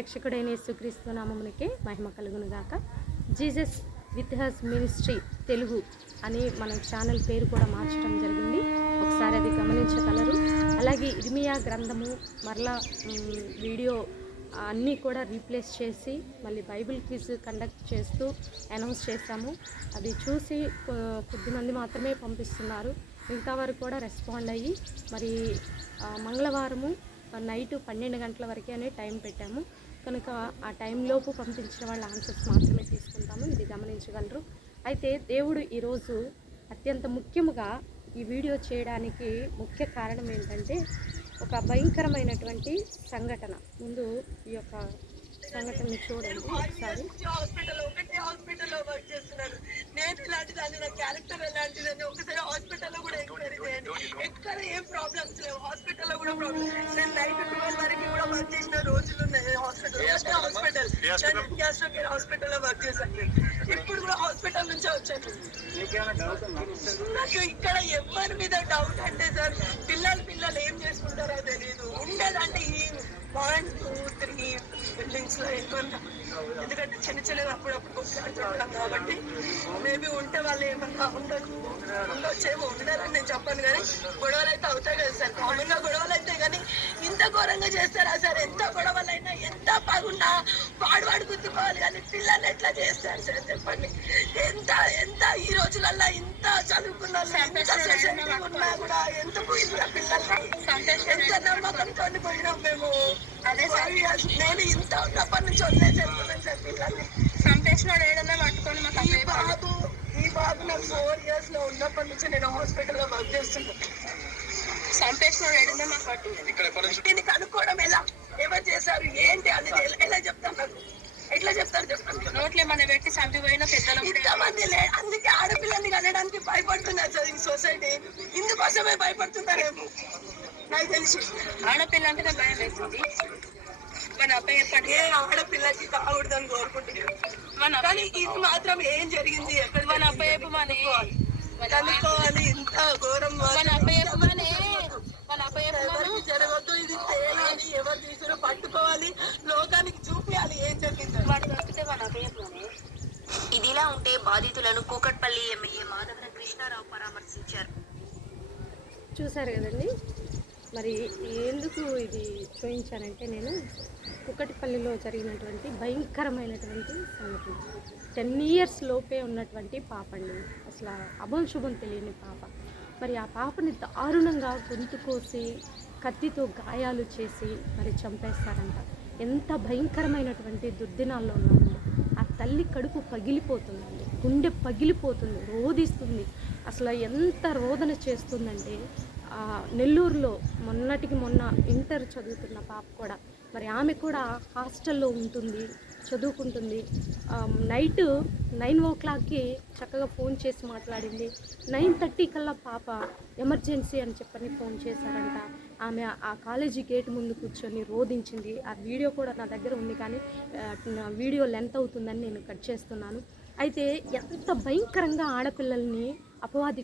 రక్షకుడైన యేసుక్రీస్తు నామమునకే మహిమ కలుగును గాక Jesus with us ministry Telugu అని మన ఛానల్ పేరు కూడా మార్చడం జరిగింది. ఒకసారి అది గమనించగలరు. అలాగే ఇర్మియా గ్రంథము మరలా వీడియో అన్నీ కూడా రీప్లేస్ చేసి మళ్ళీ బైబిల్ క్విజ్ కండక్ట్ చేస్తూ అనౌన్స్ చేశాము. అది చూసి కొద్దిమంది మాత్రమే పంపిస్తున్నారు. మిగతా వారు కూడా రెస్పాండ్ అయ్యి మరి మంగళవారము నైట్ పన్నెండు గంటల వరకే అనే టైం పెట్టాము. కనుక ఆ టైంలోపు పంపించిన వాళ్ళ ఆన్సర్స్ మాత్రమే తీసుకుంటాము. ఇది గమనించగలరు. అయితే దేవుడు ఈరోజు అత్యంత ముఖ్యముగా ఈ వీడియో చేయడానికి ముఖ్య కారణం ఏంటంటే ఒక భయంకరమైనటువంటి సంఘటన. ముందు ఈ యొక్క సంఘటనని చూడండి ఒకసారి. హాస్పిటల్ ఒకటే హాస్పిటల్లో వర్క్ చేస్తున్నాను నేను ఇలాంటి దాన్ని నా క్యారెక్టర్ ఎలాంటిదని ఒకసారి హాస్పిటల్లో కూడా ఎంక్వైరీ చేయండి. ఎక్కడ ఏం ప్రాబ్లమ్స్ లేవు. హాస్పిటల్లో కూడా ప్రాబ్లమ్ నేను నైట్ ట్వెల్వ్ వరకు కూడా వర్క్ చేసిన రోజులు ఉన్నాయి హాస్పిటల్ హాస్పిటల్ గ్యాస్ట్రో కేర్ హాస్పిటల్లో వర్క్ చేశాను. ఇప్పుడు కూడా హాస్పిటల్ నుంచే వచ్చాను. నాకు ఇక్కడ ఎవరి మీద డౌట్ అంటే సార్ పిల్లలు పిల్లలు ఏం చేసుకుంటారో తెలియదు ఉండేదంటే ఈ వన్ టూ త్రీ బిల్డింగ్స్లో ఎక్కువ ఎందుకంటే చిన్న చిన్నగా అప్పుడప్పుడు కొట్లాడుతుంటాం కాబట్టి మేబీ ఉంటే వాళ్ళు ఏమన్నా ఉండదు ఉండొచ్చేమో ఉండాలని నేను చెప్పను కానీ గొడవలు అయితే అవుతాయి కదా సార్ కామన్గా గొడవలు అయితే కానీ ఇంత ఘోరంగా చేస్తారా సార్? ఎంత గొడవలైనా ఎంత బాగున్నా వాడు వాడు గుర్తుకోవాలి కానీ పిల్లలు ఎట్లా చేస్తారు సార్ చెప్పండి? ఎంత ఎంత ఈ రోజులల్లో ఇంత చదువుకున్న ఉన్నా కూడా ఎంత పోయిందిరా పిల్లల్ని ఎంత నమ్మకంతో పోయినాం మేము? అదే సార్. నేను ఇంత ఉన్నప్పటి నుంచి వదిలేసి వెళ్తున్నాను సార్ పిల్లల్ని. సంపేసినోడు ఏడన్నా పట్టుకొని మాకు ఈ బాబు ఈ బాబు నాకు ఫోర్ ఇయర్స్లో ఉన్నప్పటి నుంచి నేను హాస్పిటల్లో వర్క్ చేస్తున్నాను సంపేసినోడు ఏడన్నా మాకు పట్టు? దీన్ని కనుక్కోవడం ఎలా? ఎవరు చేశారు? ఏంటి అది ఎలా- చెప్తారు నాకు ఎట్లా చెప్తారు చెప్పండి. నోట్లు ఏమన్నా పెట్టి చంపిపోయిన పెద్దలు ఇంతమంది అందుకే ఆడపిల్లల్ని కనడానికి భయపడుతున్నారు సార్ ఈ సొసైటీ. ఇందుకోసమే భయపడుతున్నారేమో? నాకు తెలిసి. ఆడపిల్ల అంటే నాకు భయం వేస్తుంది మన అబ్బాయి ఎప్పటి ఏ ఆడపిల్లకి కాకూడదని కోరుకుంటున్నాను మన కానీ ఇది మాత్రం ఏం జరిగింది? ఎక్కడ మన అబ్బాయి చెప్పమని కనుక్కోవాలి. ఇంత ఘోరం మన అబ్బాయి చెప్పమని జరగద్దు ఇది తేలాలి ఎవరు పట్టుకోవాలి లోకానికి చూపించాలి ఏం జరిగిందో. వాడు దొరికితే చెప్పమని ఇదిలా ఉంటే బాధితులను కూకట్పల్లి ఎమ్మెల్యే మాధవన కృష్ణారావు పరామర్శించారు. చూసారు కదండి. మరి ఎందుకు ఇది చూపించానంటే నేను కుక్కటిపల్లిలో జరిగినటువంటి భయంకరమైనటువంటి సంఘటన. టెన్ ఇయర్స్ లోపే ఉన్నటువంటి పాప అండి అసలు అభం శుభం తెలియని పాప. మరి ఆ పాపని దారుణంగా గొంతు కోసి కత్తితో గాయాలు చేసి మరి చంపేస్తారంట. ఎంత భయంకరమైనటువంటి దుర్దినాల్లో ఉన్నామండి ఆ తల్లి కడుపు పగిలిపోతుందండి. గుండె పగిలిపోతుంది రోదిస్తుంది అసలు ఎంత రోదన చేస్తుందంటే నెల్లూరులో మొన్నటికి మొన్న ఇంటర్ చదువుతున్న పాప కూడా మరి ఆమె కూడా హాస్టల్లో ఉంటుంది. చదువుకుంటుంది. నైట్ నైన్ ఓ క్లాక్కి చక్కగా ఫోన్ చేసి మాట్లాడింది. నైన్ థర్టీ కల్లా పాప ఎమర్జెన్సీ అని చెప్పని ఫోన్ చేశారంట. ఆమె ఆ కాలేజీ గేట్ ముందు కూర్చొని రోధించింది. ఆ వీడియో కూడా నా దగ్గర ఉంది కానీ నా వీడియో లెంత్ అవుతుందని నేను కట్ చేస్తున్నాను. అయితే ఎంత భయంకరంగా ఆడపిల్లల్ని అపవాది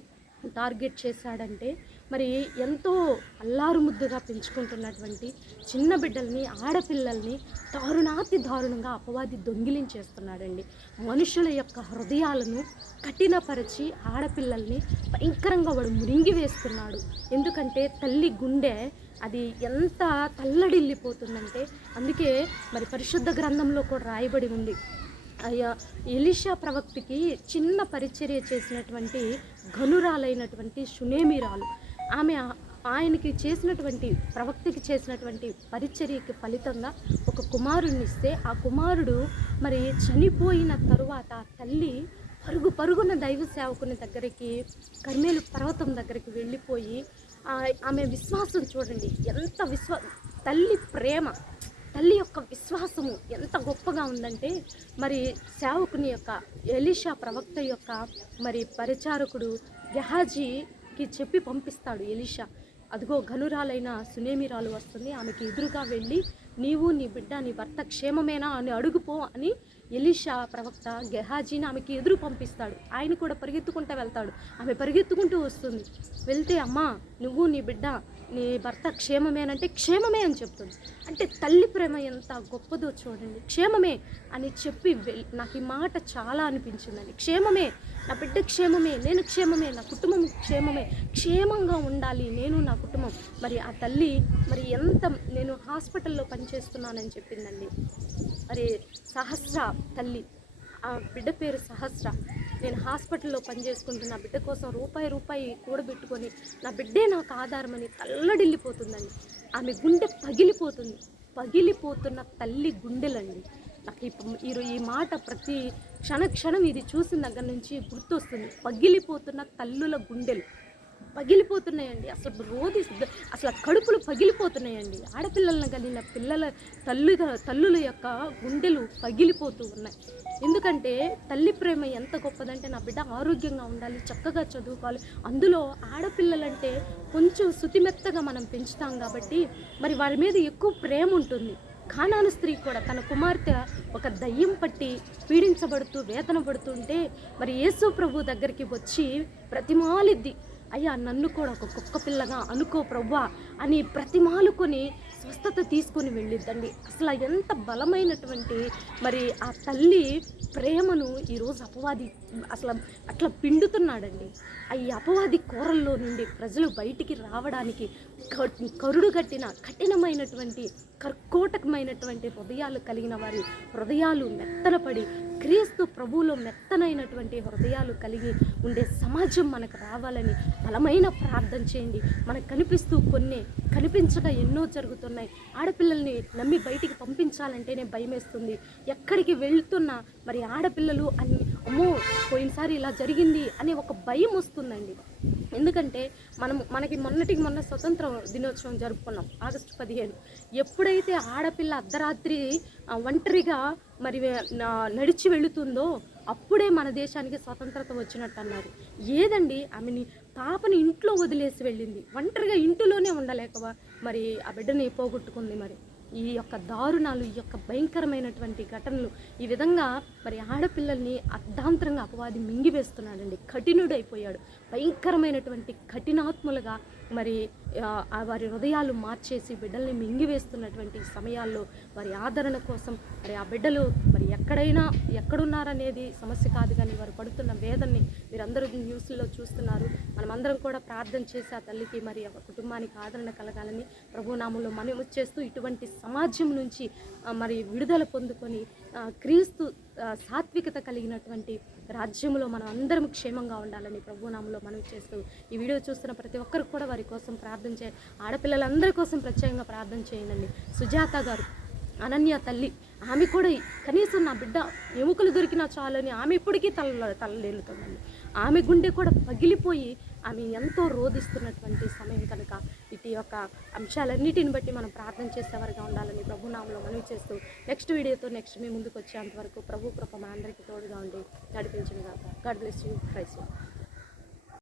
టార్గెట్ చేశాడంటే మరి ఎంతో అల్లారు ముద్దుగా పెంచుకుంటున్నటువంటి చిన్న బిడ్డల్ని ఆడపిల్లల్ని దారుణాతి దారుణంగా అపవాది దొంగిలించేస్తున్నాడండి. మనుషుల యొక్క హృదయాలను కఠినపరిచి ఆడపిల్లల్ని భయంకరంగా వాడు మురింగి వేస్తున్నాడు. ఎందుకంటే తల్లి గుండె అది ఎంత తల్లడిల్లిపోతుందంటే అందుకే మరి పరిశుద్ధ గ్రంథంలో కూడా రాయబడి ఉంది. అయ్యా ఎలిషా ప్రవక్తికి చిన్న పరిచర్య చేసినటువంటి ఘనురాలైనటువంటి సునేమిరాలు. ఆమె ఆయనకి చేసినటువంటి ప్రవక్తికి చేసినటువంటి పరిచర్యకి ఫలితంగా ఒక కుమారుణ్ణి ఇస్తే ఆ కుమారుడు మరి చనిపోయిన తరువాత తల్లి పరుగు పరుగున దైవ సేవకుని దగ్గరికి కర్మేలు పర్వతం దగ్గరికి వెళ్ళిపోయి ఆ- ఆమె విశ్వాసం చూడండి ఎంత విశ్వ తల్లి ప్రేమ తల్లి యొక్క విశ్వాసము ఎంత గొప్పగా ఉందంటే మరి సేవకుని యొక్క ఎలీషా ప్రవక్త యొక్క మరి పరిచారకుడు కి చెప్పి పంపిస్తాడు ఎలీషా. అదిగో ఘనురాలైన సునేమిరాలు వస్తుంది ఆమెకి ఎదురుగా వెళ్ళి నీవు నీ బిడ్డ నీ భర్త క్షేమమేనా? అని అడుగుపో అని ఎలీషా ప్రవక్త గెహాజీని ఆమెకి ఎదురు పంపిస్తాడు. ఆయన కూడా పరిగెత్తుకుంటూ వెళ్తాడు. ఆమె పరిగెత్తుకుంటూ వస్తుంది. వెళ్తే అమ్మా నువ్వు నీ బిడ్డ నీ భర్త క్షేమమేనంటే క్షేమమే అని చెప్తుంది. అంటే తల్లి ప్రేమ ఎంత గొప్పదో చూడండి. క్షేమమే అని చెప్పి నాకు ఈ మాట చాలా అనిపించిందండి. క్షేమమే నా బిడ్డ క్షేమమే నేను క్షేమమే నా కుటుంబం క్షేమమే క్షేమంగా ఉండాలి నేను నా కుటుంబం. మరి ఆ తల్లి మరి ఎంత నేను హాస్పిటల్లో పనిచేస్తున్నానని చెప్పిందండి. మరి సహస్ర తల్లి ఆ బిడ్డ పేరు సహస్ర. నేను హాస్పిటల్లో పనిచేసుకుంటున్న బిడ్డ కోసం రూపాయి రూపాయి కూడబెట్టుకొని నా బిడ్డే నాకు ఆధారమని తల్లడిల్లిపోతుందండి. ఆమె గుండె పగిలిపోతుంది. పగిలిపోతున్న తల్లి గుండెలండి. నాకు ఇప్పుడు ఈ ఈ మాట ప్రతి క్షణ క్షణం ఇది చూసిన దగ్గర నుంచి గుర్తొస్తుంది. పగిలిపోతున్న తల్లుల గుండెలు. పగిలిపోతున్నాయండి. అసలు రోజు అసలు కడుపులు పగిలిపోతున్నాయండి. ఆడపిల్లలను కలిగిన పిల్లల తల్లి తల్లుల యొక్క గుండెలు పగిలిపోతూ ఉన్నాయి. ఎందుకంటే తల్లి ప్రేమ ఎంత గొప్పదంటే నా బిడ్డ ఆరోగ్యంగా ఉండాలి చక్కగా చదువుకోవాలి. అందులో ఆడపిల్లలంటే కొంచెం శుతిమెత్తగా మనం పెంచుతాం కాబట్టి మరి వారి మీద ఎక్కువ ప్రేమ ఉంటుంది. కానాను స్త్రీ కూడా తన కుమార్తె ఒక దయ్యం పట్టి పీడించబడుతూ వేతన పడుతుంటే మరి యేసు ప్రభు దగ్గరికి వచ్చి ప్రతిమాలిద్ది. అయ్యా నన్ను కూడా ఒక కుక్క పిల్లగా అనుకో ప్రవ్వా అని ప్రతిమాలుకొని స్వస్థత తీసుకొని వెళ్ళిద్దండి. అసలు ఎంత బలమైనటువంటి మరి ఆ తల్లి ప్రేమను ఈరోజు అపవాది అసలు అట్లా పిండుతున్నాడండి. ఆ ఈ అపవాది కూరల్లో నుండి ప్రజలు బయటికి రావడానికి కరుడు కట్టిన కఠినమైనటువంటి కర్కోటకమైనటువంటి హృదయాలు కలిగిన వారి హృదయాలు మెత్తనపడి క్రీస్తు ప్రభువులో మెత్తనైనటువంటి హృదయాలు కలిగి ఉండే సమాజం మనకు రావాలని బలమైన ప్రార్థన చేయండి. మనకు కనిపిస్తూ కొన్ని కనిపించక ఎన్నో జరుగుతున్నాయి. ఆడపిల్లల్ని నమ్మి బయటికి పంపించాలంటేనే భయమేస్తుంది. ఎక్కడికి వెళ్తున్నా మరి ఆడపిల్లలు అని అమ్మో పోయినసారి ఇలా జరిగింది అనే ఒక భయం వస్తుందండి. ఎందుకంటే మనం మనకి మొన్నటికి మొన్న స్వతంత్ర దినోత్సవం జరుపుకున్నాం ఆగస్టు పదిహేను. ఎప్పుడైతే ఆడపిల్ల అర్ధరాత్రి ఒంటరిగా మరి నడిచి వెళుతుందో అప్పుడే మన దేశానికి స్వతంత్రత వచ్చినట్టు అన్నారు ఏదండి? ఆమెని పాపని ఇంట్లో వదిలేసి వెళ్ళింది. ఒంటరిగా ఇంటిలోనే ఉండలేకవా? మరి ఆ బిడ్డని పోగొట్టుకుంది మరి. ఈ యొక్క దారుణాలు ఈ యొక్క భయంకరమైనటువంటి ఘటనలు ఈ విధంగా మరి ఆడపిల్లల్ని అర్ధాంతరంగా అపవాది మింగివేస్తున్నాడండి. కఠినుడైపోయాడు. భయంకరమైనటువంటి కఠినాత్ములుగా మరి వారి హృదయాలు మార్చేసి బిడ్డల్ని మింగివేస్తున్నటువంటి సమయాల్లో వారి ఆదరణ కోసం మరి ఆ బిడ్డలు మరి ఎక్కడైనా ఎక్కడున్నారనేది సమస్య కాదు కానీ వారు పడుతున్న వేదనని మీరందరూ న్యూస్లో చూస్తున్నారు. మనమందరం కూడా ప్రార్థన చేసి ఆ తల్లికి మరి ఆ కుటుంబానికి ఆదరణ కలగాలని ప్రభునామంలో మనం చేస్తూ ఇటువంటి సమాజం నుంచి మరి విడుదల పొందుకొని క్రీస్తు సాత్వికత కలిగినటువంటి రాజ్యంలో మనం అందరం క్షేమంగా ఉండాలని ప్రభునామంలో మనం చేస్తూ ఈ వీడియో చూస్తున్న ప్రతి ఒక్కరు కూడా వారి కోసం ప్రార్థన చేయ ఆడపిల్లలందరి కోసం ప్రత్యేకంగా ప్రార్థన చేయండి. సుజాత గారు అనన్య తల్లి ఆమె కూడా కనీసం నా బిడ్డ ఎముకలు దొరికినా చాలని ఆమె ఇప్పటికీ తల తలలేలుతుందండి ఆమె గుండె కూడా పగిలిపోయి ఆమె ఎంతో రోధిస్తున్నటువంటి సమయం కనుక ఇటు యొక్క అంశాలన్నిటిని బట్టి మనం ప్రార్థన చేసేవారుగా ఉండాలని ప్రభునామంలో మనవి చేస్తూ నెక్స్ట్ వీడియోతో నెక్స్ట్ మీ ముందుకు వచ్చేంత వరకు ప్రభు కృప మా అందరికీ తోడుగా ఉండి నడిపించిన గాడ్ బ్లెస్ యూ. క్రైస్ట్